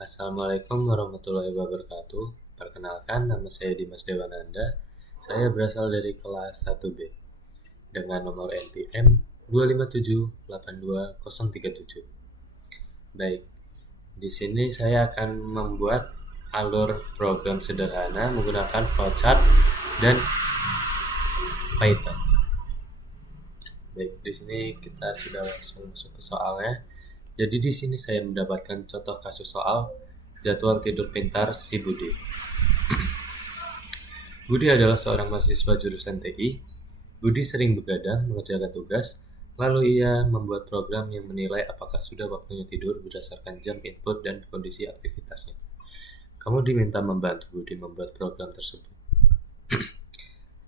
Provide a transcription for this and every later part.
Assalamualaikum warahmatullahi wabarakatuh. Perkenalkan, nama saya Dimas Dewananda. Saya berasal dari kelas 1B dengan nomor NPM 257828037. Baik, di sini saya akan membuat alur program sederhana menggunakan flowchart dan Python. Baik, di sini kita sudah langsung masuk ke soalnya. Jadi di sini saya mendapatkan contoh kasus soal jadwal tidur pintar si Budi. Budi adalah seorang mahasiswa jurusan TI. Budi sering begadang mengerjakan tugas, lalu ia membuat program yang menilai apakah sudah waktunya tidur berdasarkan jam input dan kondisi aktivitasnya. Kamu diminta membantu Budi membuat program tersebut.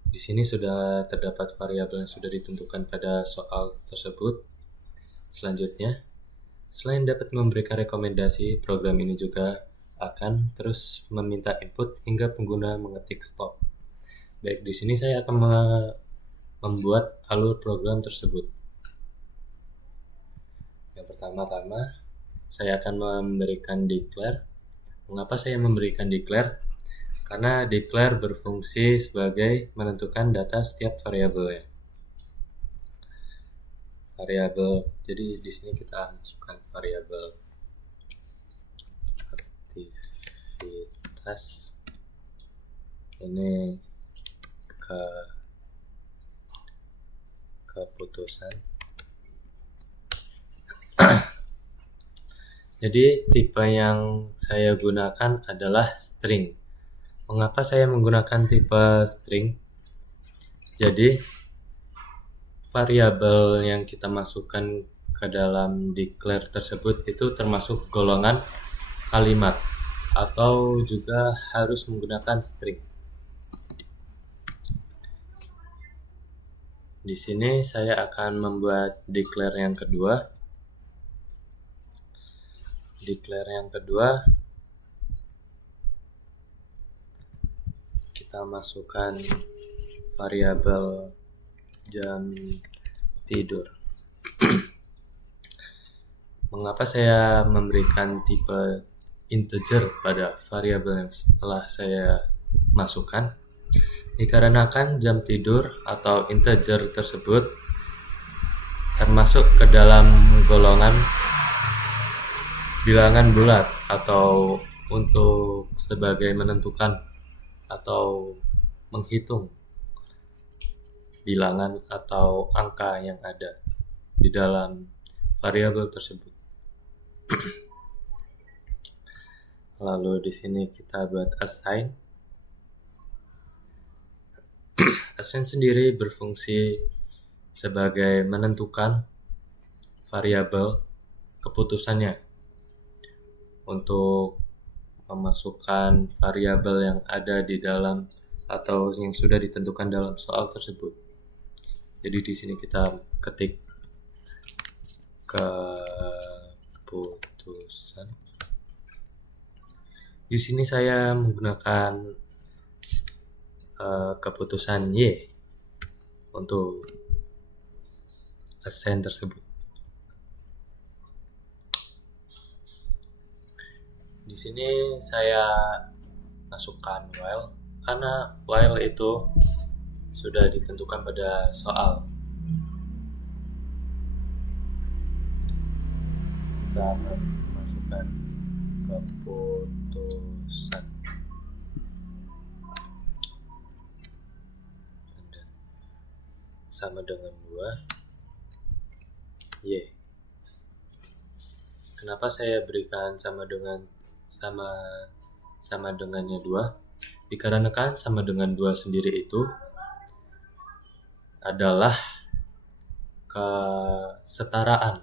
Di sini sudah terdapat variabel yang sudah ditentukan pada soal tersebut. Selanjutnya, selain dapat memberikan rekomendasi, program ini juga akan terus meminta input hingga pengguna mengetik stop. Baik, di sini saya akan membuat alur program tersebut. Yang pertama-tama, saya akan memberikan declare. Mengapa saya memberikan declare? Karena declare berfungsi sebagai menentukan data setiap variabelnya. Jadi di sini kita masukkan variabel aktivitas ini ke keputusan. Jadi tipe yang saya gunakan adalah string. Mengapa saya menggunakan tipe string? Jadi variabel yang kita masukkan ke dalam declare tersebut itu termasuk golongan kalimat atau juga harus menggunakan string. Di sini saya akan membuat declare yang kedua. Kita masukkan variabel jam tidur. Mengapa saya memberikan tipe integer pada variabel yang setelah saya masukkan? Dikarenakan jam tidur atau integer tersebut termasuk ke dalam golongan bilangan bulat atau untuk sebagai menentukan atau menghitung bilangan atau angka yang ada di dalam variabel tersebut. Lalu di sini kita buat assign. Assign sendiri berfungsi sebagai menentukan variabel keputusannya untuk memasukkan variabel yang ada di dalam atau yang sudah ditentukan dalam soal tersebut. Jadi di sini kita ketik keputusan. Di sini saya menggunakan keputusan Y untuk assign tersebut. Di sini saya masukkan while karena while itu sudah ditentukan pada soal. Kita masukkan keputusan sama dengan 2 Y. Kenapa saya berikan sama dengannya 2? Dikarenakan sama dengan 2 sendiri itu adalah kesetaraan.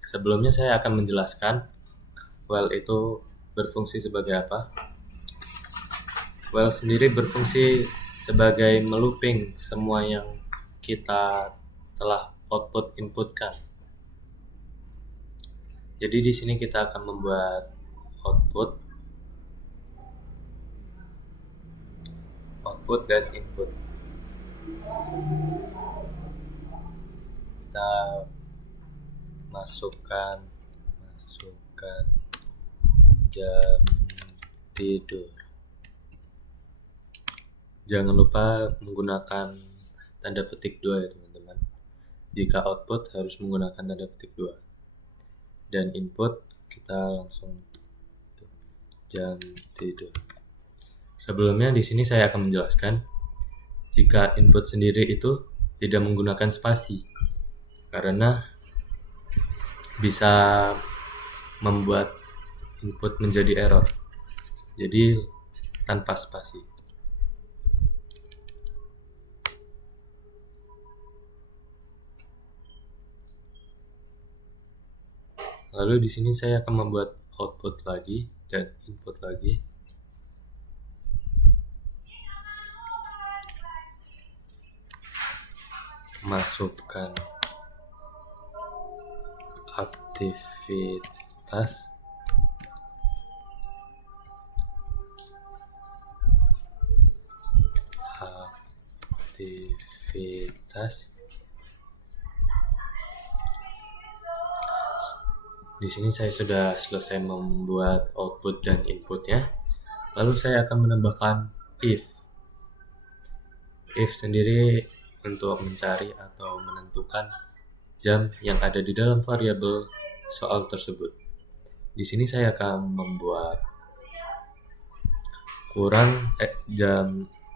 Sebelumnya saya akan menjelaskan while itu berfungsi sebagai apa. While sendiri berfungsi sebagai melooping semua yang kita telah output inputkan. Jadi di sini kita akan membuat output dan input. Kita masukkan jam tidur. Jangan lupa menggunakan tanda petik 2 ya teman-teman. Jika output harus menggunakan tanda petik 2. Dan input kita langsung jam tidur. Sebelumnya di sini saya akan menjelaskan jika input sendiri itu tidak menggunakan spasi karena bisa membuat input menjadi error. Jadi tanpa spasi. Lalu di sini saya akan membuat output lagi dan input lagi. Masukkan aktivitas Di sini saya sudah selesai membuat output dan inputnya. Lalu saya akan menambahkan if. If sendiri untuk mencari atau menentukan jam yang ada di dalam variabel soal tersebut. Di sini saya akan membuat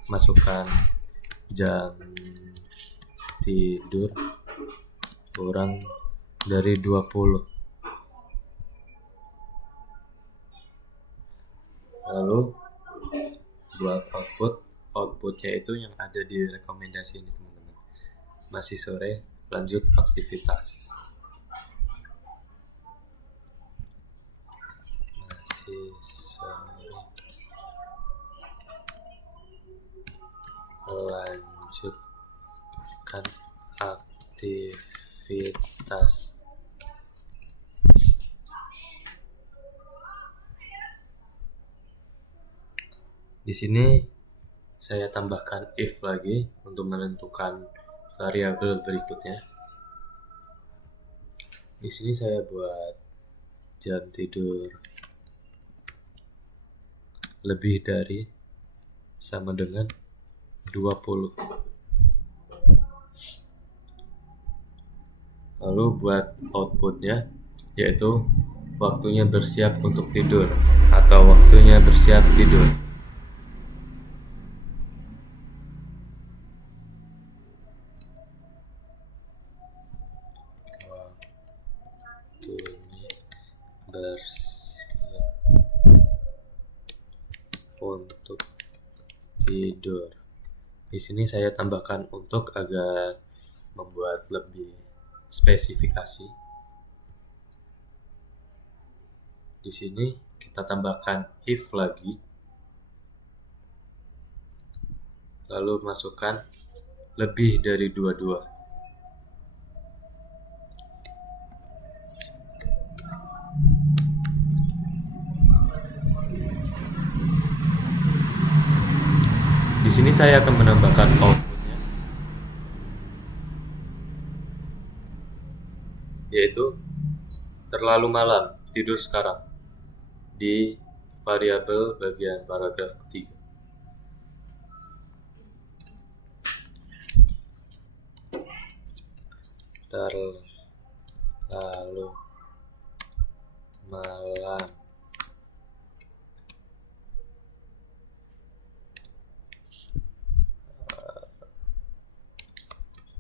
masukkan jam tidur kurang dari 20. Lalu buat outputnya itu yang ada di rekomendasi ini teman-teman. Masih sore, lanjut aktivitas. Masih sore, lanjutkan aktivitas. Di sini saya tambahkan if lagi untuk menentukan variabel berikutnya. Di sini saya buat jam tidur lebih dari sama dengan 20. Lalu buat outputnya yaitu waktunya bersiap untuk tidur atau waktunya bersiap tidur. Bersiap untuk tidur. Di sini saya tambahkan untuk agar membuat lebih spesifikasi. Di sini kita tambahkan if lagi. Lalu masukkan lebih dari 22. Di sini saya akan menambahkan outputnya, yaitu terlalu malam, tidur sekarang, di variabel bagian paragraf ketiga. Terlalu malam,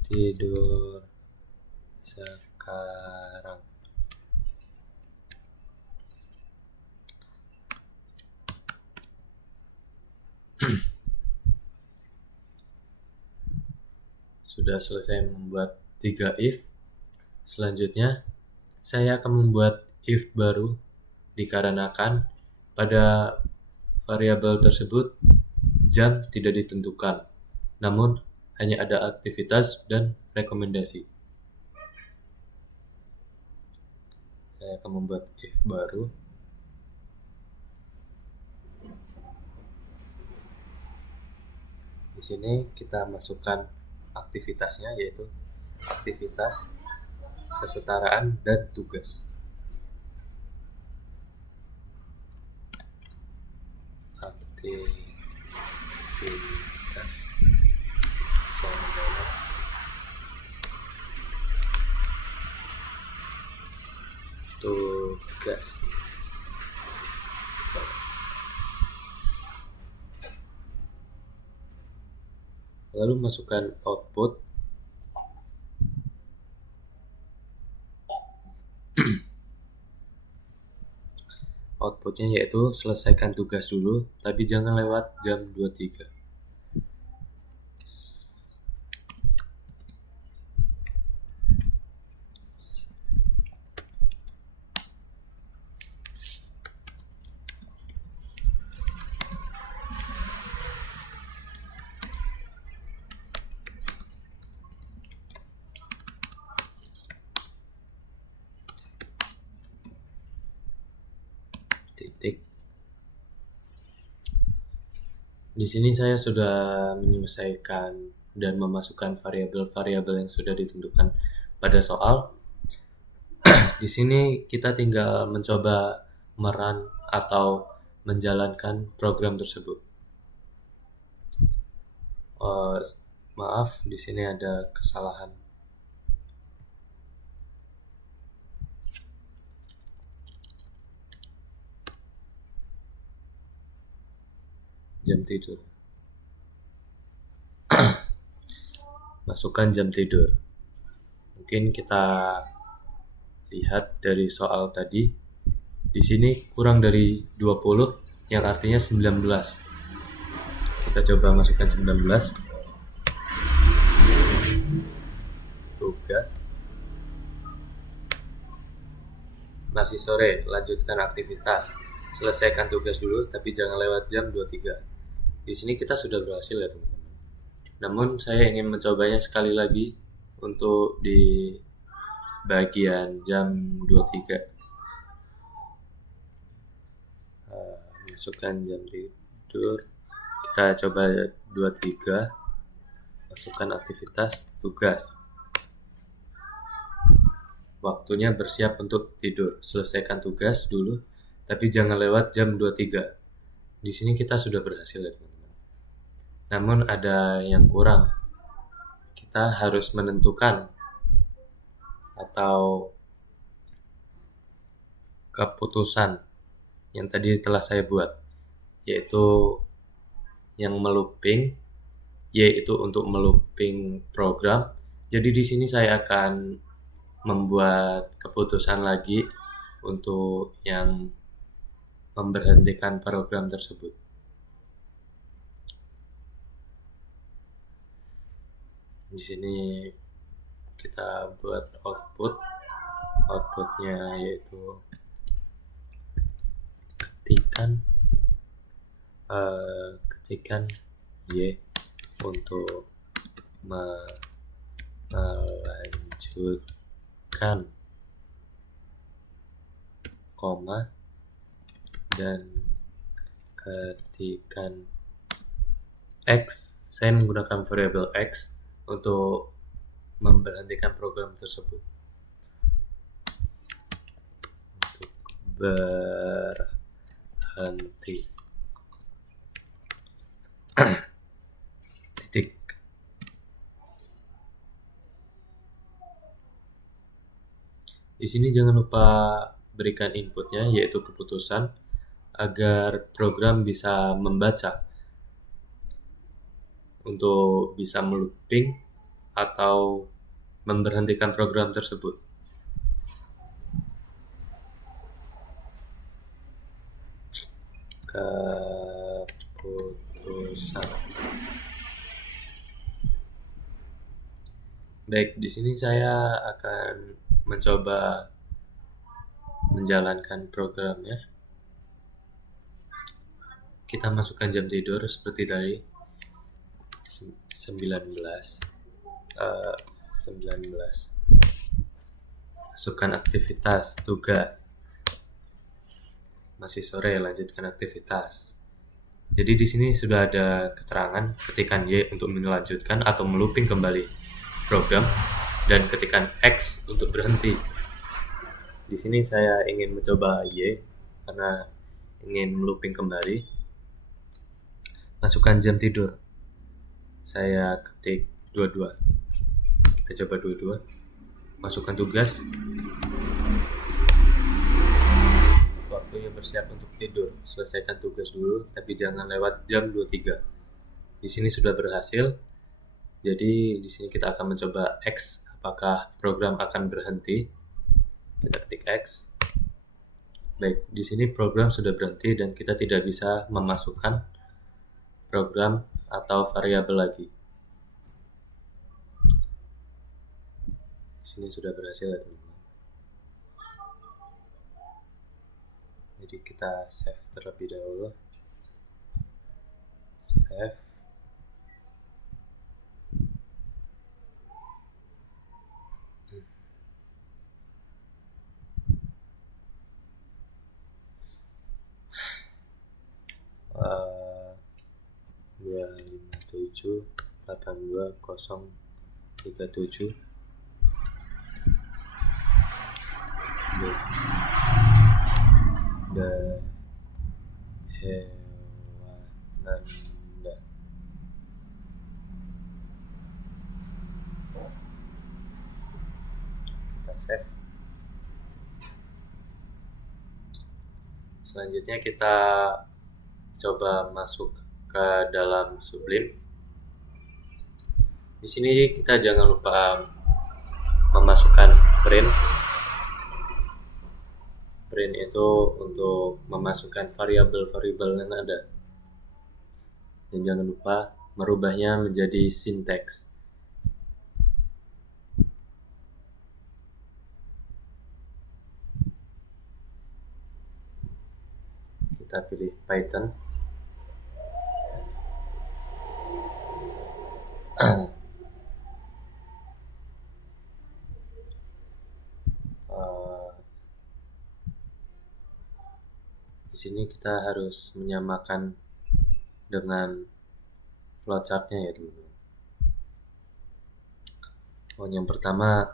tidur sekarang. Sudah selesai membuat 3 if. Selanjutnya saya akan membuat if baru dikarenakan pada variabel tersebut jam tidak ditentukan, namun hanya ada aktivitas dan rekomendasi. Saya akan membuat if baru. Di sini kita masukkan aktivitasnya, yaitu aktivitas kesetaraan, dan tugas. Aktivitas sekolah, tugas. Lalu masukkan output. Outputnya yaitu selesaikan tugas dulu, tapi jangan lewat jam 23. Titik. Di sini saya sudah menyelesaikan dan memasukkan variabel-variabel yang sudah ditentukan pada soal. Di sini kita tinggal mencoba merun atau menjalankan program tersebut. Maaf, di sini ada kesalahan. Jam tidur. Masukkan jam tidur. Mungkin kita lihat dari soal tadi. Di sini kurang dari 20, yang artinya 19. Kita coba masukkan 19. Tugas. Masih sore, lanjutkan aktivitas. Selesaikan tugas dulu, tapi jangan lewat jam 23. Di sini kita sudah berhasil ya teman-teman. Namun saya ingin mencobanya sekali lagi untuk di bagian jam 23. Masukkan jam tidur. Kita coba 23. Masukkan aktivitas tugas. Waktunya bersiap untuk tidur. Selesaikan tugas dulu, tapi jangan lewat jam 23. Di sini kita sudah berhasil ya teman-teman. Namun ada yang kurang. Kita harus menentukan atau keputusan yang tadi telah saya buat, yaitu yang melooping, yaitu untuk melooping program. Jadi di sini saya akan membuat keputusan lagi untuk yang memberhentikan program tersebut. Di sini kita buat outputnya yaitu ketikan Y untuk melanjutkan, koma, dan ketikan X. Saya menggunakan variabel X untuk memberhentikan program tersebut. Untuk berhenti. Titik. Di sini jangan lupa berikan inputnya, yaitu keputusan, agar program bisa membaca untuk bisa melooping atau memberhentikan program tersebut. Keputusan. Baik, di sini saya akan mencoba menjalankan programnya. Kita masukkan jam tidur seperti tadi. 19. Masukkan aktivitas tugas. Masih sore, lanjutkan aktivitas. Jadi di sini sudah ada keterangan ketikan Y untuk melanjutkan atau melooping kembali program. dan ketikkan X untuk berhenti. Di sini saya ingin mencoba Y karena ingin looping kembali. Masukkan jam tidur. Saya ketik 22. Kita coba 22. Masukkan tugas. Waktunya bersiap untuk tidur. Selesaikan tugas dulu, tapi jangan lewat jam 23. Di sini sudah berhasil. Jadi di sini kita akan mencoba X, apakah program akan berhenti. Kita ketik X. Baik, di sini program sudah berhenti dan kita tidak bisa memasukkan program atau variabel lagi. Di sini sudah berhasil ya teman-teman. Jadi kita save terlebih dahulu. Save. Uh, 257820037 Hewananda. Kita save. Selanjutnya kita coba masuk ke dalam Sublime. Di sini kita jangan lupa memasukkan print. Print itu untuk memasukkan variabel-variabel yang ada. Dan jangan lupa merubahnya menjadi syntax. Kita pilih Python. Di sini kita harus menyamakan dengan flowchartnya ya teman-teman. Yang pertama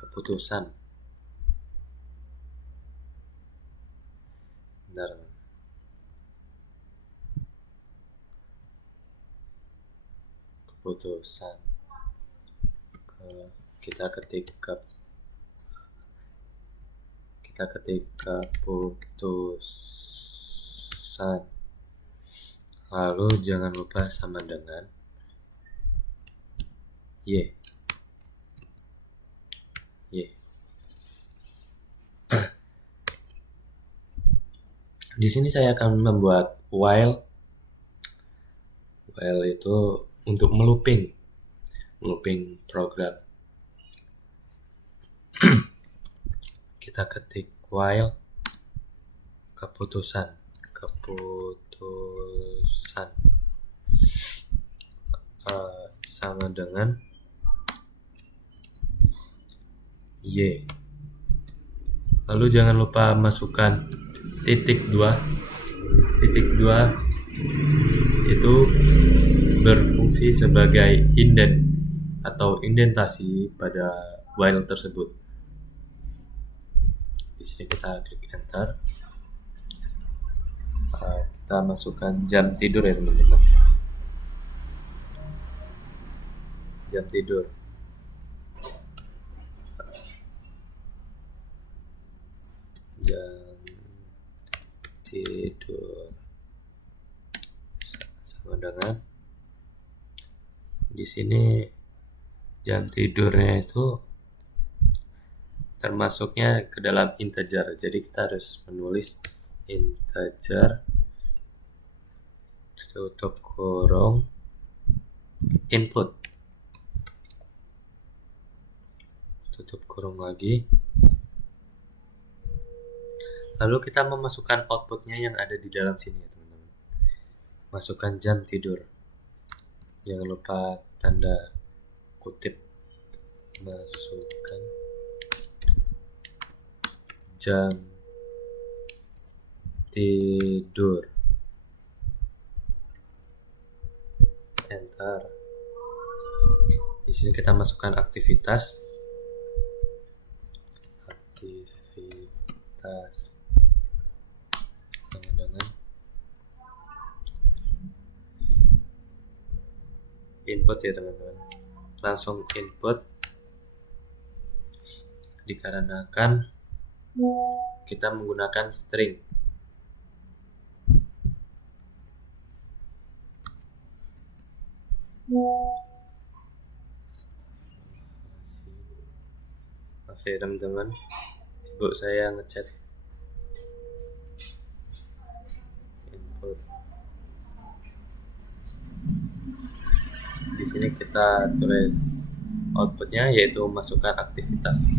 keputusan. Bentar. Keputusan. Kita ketik keputusan. Lalu jangan lupa sama dengan Y. Di sini saya akan membuat while. While itu untuk melooping program. Kita ketik while keputusan sama dengan Y. Lalu jangan lupa masukkan titik 2 itu berfungsi sebagai indent atau indentasi pada while tersebut. Di sini kita klik enter. Kita masukkan jam tidur ya teman-teman. Jam tidur. Sama dengan di sini jam tidurnya itu termasuknya ke dalam integer. Jadi kita harus menulis integer tutup kurung input tutup kurung lagi. Lalu kita memasukkan outputnya yang ada di dalam sini ya teman-teman. Masukkan jam tidur. Jangan lupa tanda kutip. Masukkan jam tidur. Enter. Di sini kita masukkan aktivitas sama dengan input ya teman-teman. Langsung input dikarenakan kita menggunakan string. Oke teman-teman, ibu saya ngechat input. Di sini kita tulis outputnya, yaitu masukkan aktivitas.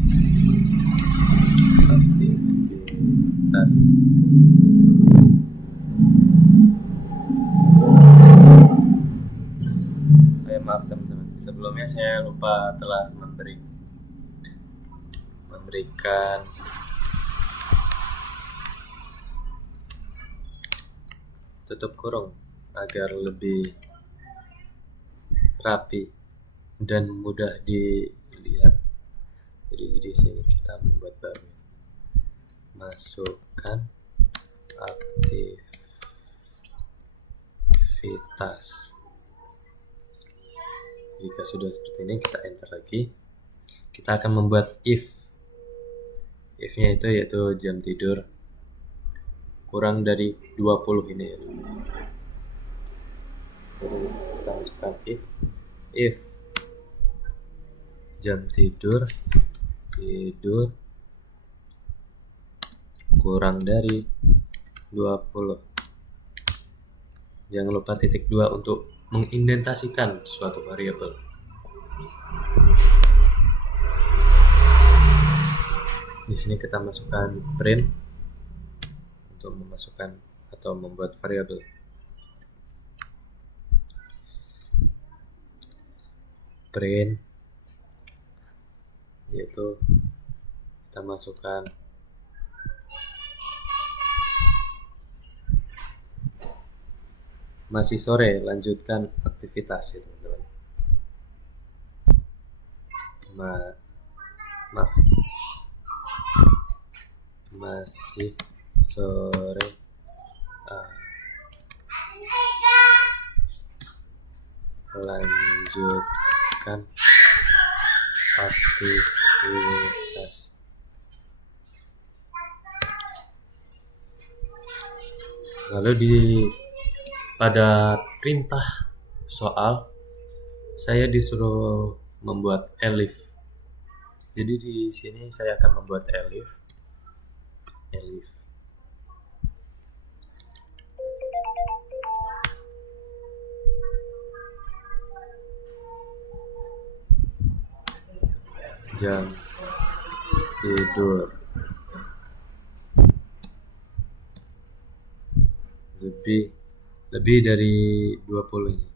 Maaf teman-teman, sebelumnya saya lupa telah memberikan tutup kurung agar lebih rapi dan mudah dilihat. Jadi di sini kita membuat baru, masukkan aktivitas. Jika sudah seperti ini, kita enter lagi. Kita akan membuat if-nya itu yaitu jam tidur kurang dari 20 ini ya. Jadi kita masukkan if jam tidur kurang dari 20. Jangan lupa titik 2 untuk mengindentasikan suatu variabel. Di sini kita masukkan print untuk memasukkan atau membuat variabel. Print yaitu kita masukkan masih sore, lanjutkan aktivitas ya teman-teman. Maaf, masih sore, lanjutkan aktivitas. Lalu pada perintah soal saya disuruh membuat elif. Jadi di sini saya akan membuat elif. Jam tidur lebih dari 20 ini.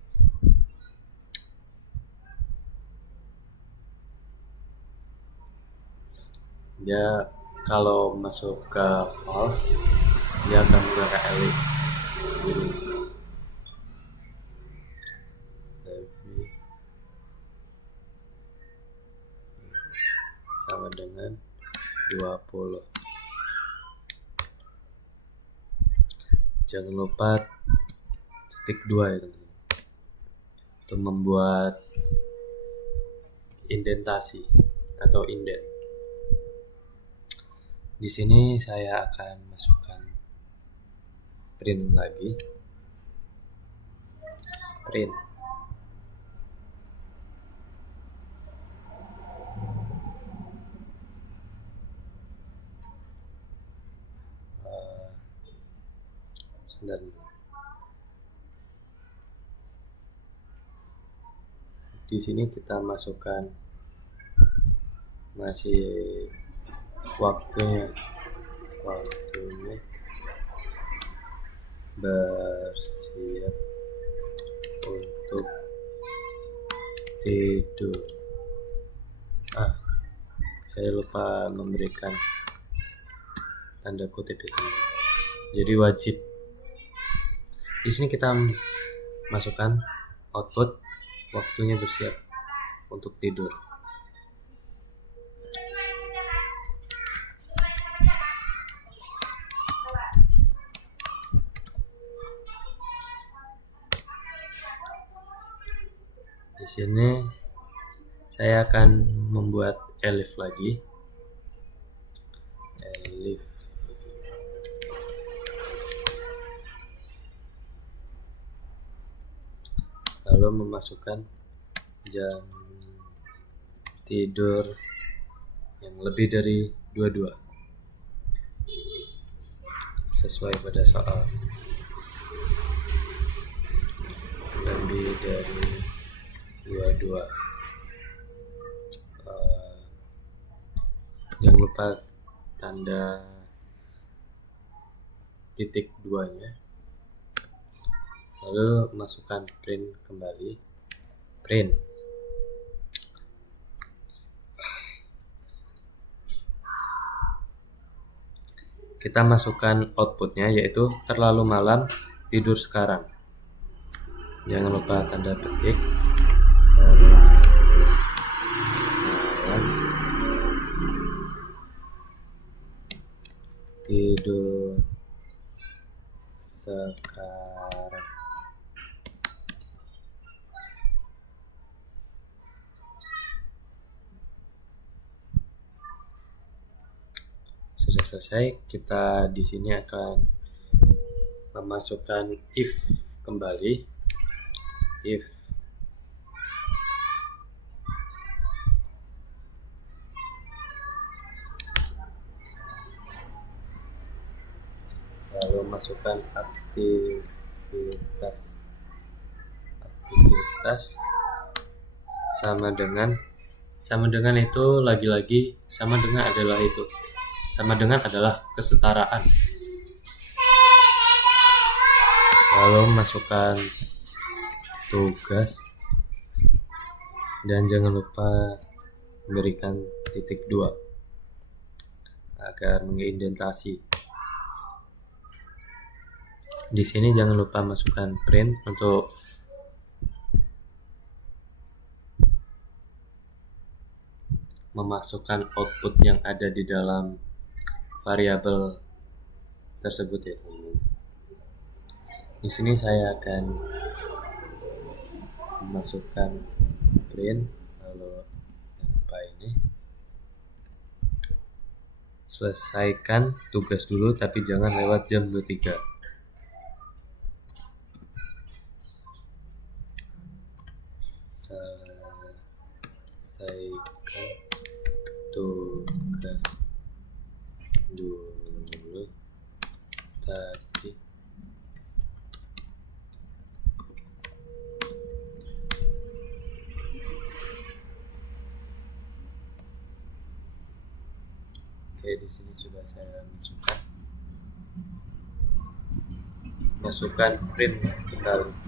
Dia kalau masuk ke false, dia akan menggunakan elif. Jadi lebih sama dengan 20. Jangan lupa titik 2 ya teman-teman, untuk membuat indentasi atau indent. Di sini saya akan masukkan print lagi. Print. Sebentar. Di sini kita masukkan masih waktunya bersiap untuk tidur. Saya lupa memberikan tanda kutip itu. Jadi wajib. Di sini kita masukkan output waktunya bersiap untuk tidur. Di sini saya akan membuat elif lagi. Elif. Lalu memasukkan jam tidur yang lebih dari 22 sesuai pada soal. Lebih dari 22. Jangan lupa tanda titik 2-nya. Lalu masukkan print kembali. Print. Kita masukkan outputnya, yaitu terlalu malam, tidur sekarang. Jangan lupa tanda petik. Tidur sekarang. Sudah selesai. Kita di sini akan memasukkan if kembali. If lalu masukkan aktivitas sama dengan itu lagi-lagi sama dengan adalah kesetaraan. Lalu masukkan tugas dan jangan lupa memberikan titik 2 agar mengindentasi. Di sini jangan lupa masukkan print untuk memasukkan output yang ada di dalam variabel tersebut ya teman-teman. Di sini saya akan memasukkan print, lalu jangan lupa ini. Selesaikan tugas dulu, tapi jangan lewat jam 23. Selesaikan tugas dulu, tapi di sini sudah saya masukkan print kembali.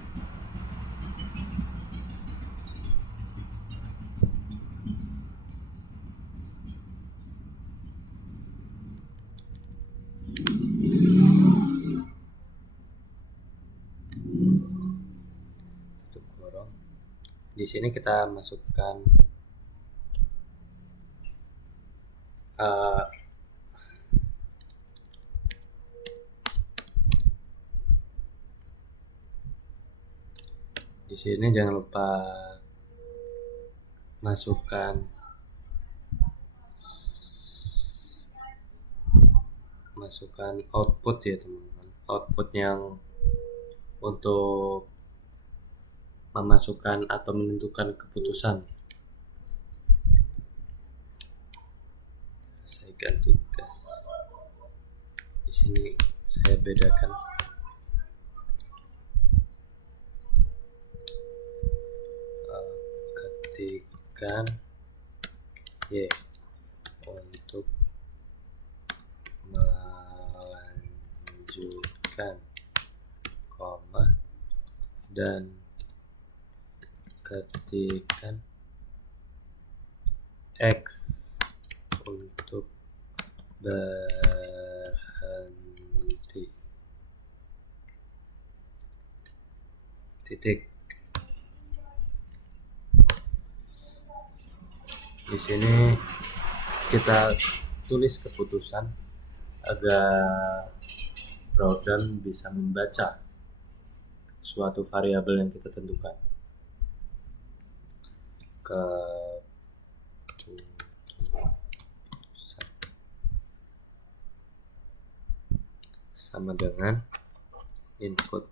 Di sini kita masukkan di sini jangan lupa masukkan output ya teman-teman. Output yang untuk memasukkan atau menentukan keputusan. Selesaikan tugas. Di sini saya bedakan. Ketikkan Y untuk melanjutkan, koma, dan ketikkan X untuk berhenti. Titik. Di sini kita tulis keputusan agar program bisa membaca suatu variabel yang kita tentukan. Keputusan sama dengan input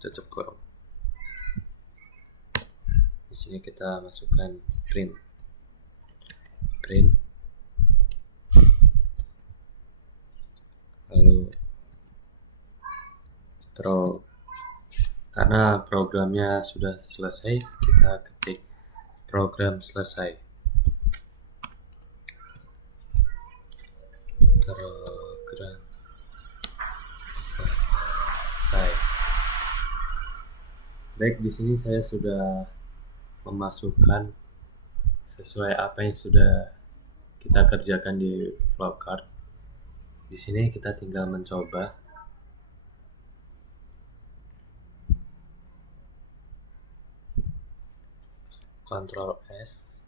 tutup kurung. Di sini kita masukkan print lalu karena programnya sudah selesai, kita ketik program selesai. Program selesai. Baik, di sini saya sudah memasukkan sesuai apa yang sudah kita kerjakan di flowcard. Di sini kita tinggal mencoba. Ctrl S,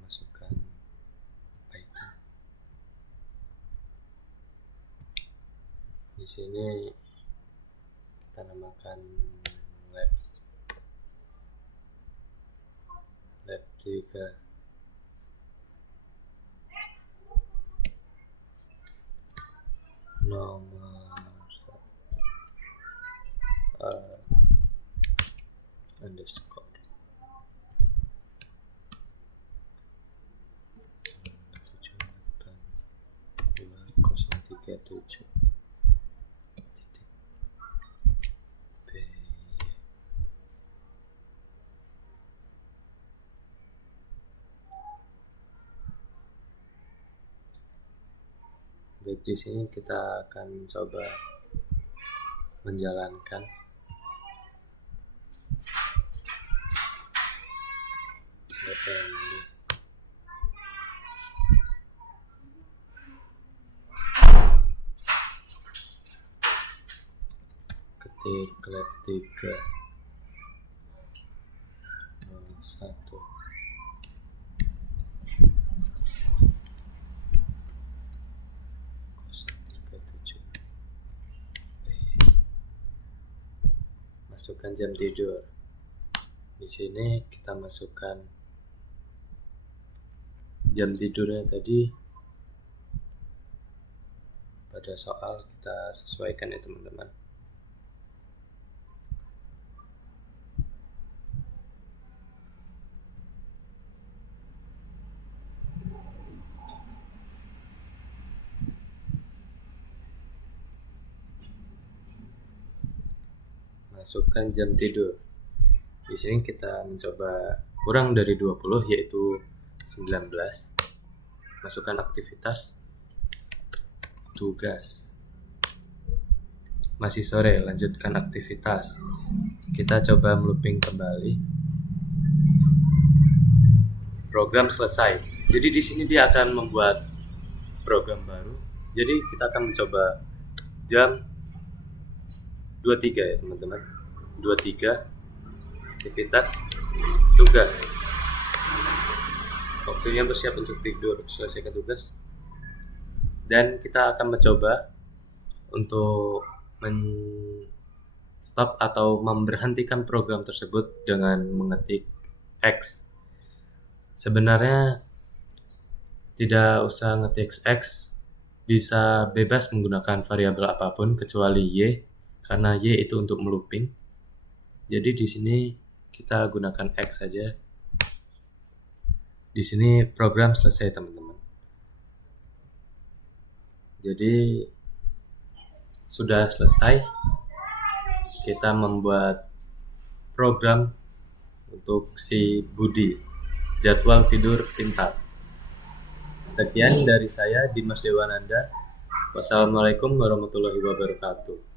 masukkan Python. Di sini kita namakan lab 3. Nomor 1 underscore 782.037 titik B. Baik, di sini kita akan coba menjalankan ketik lab 3 1 masukkan jam tidur. Di sini kita masukkan jam tidurnya tadi pada soal, kita sesuaikan ya teman-teman. Masukkan jam tidur. Di sini kita mencoba kurang dari 20, yaitu 19. Masukkan aktivitas tugas. Masih sore, lanjutkan aktivitas. Kita coba looping kembali. Program selesai. Jadi di sini dia akan membuat program baru. Jadi kita akan mencoba jam 23 ya teman-teman. 23 aktivitas tugas. Waktunya bersiap untuk tidur, selesaikan tugas. Dan kita akan mencoba untuk stop atau memberhentikan program tersebut dengan mengetik X. Sebenarnya tidak usah ngetik X, bisa bebas menggunakan variabel apapun kecuali Y, karena Y itu untuk melooping. Jadi di sini kita gunakan X saja. Di sini program selesai teman-teman. Jadi sudah selesai. Kita membuat program untuk si Budi, jadwal tidur pintar. Sekian dari saya, Dimas Dewananda. Wassalamualaikum warahmatullahi wabarakatuh.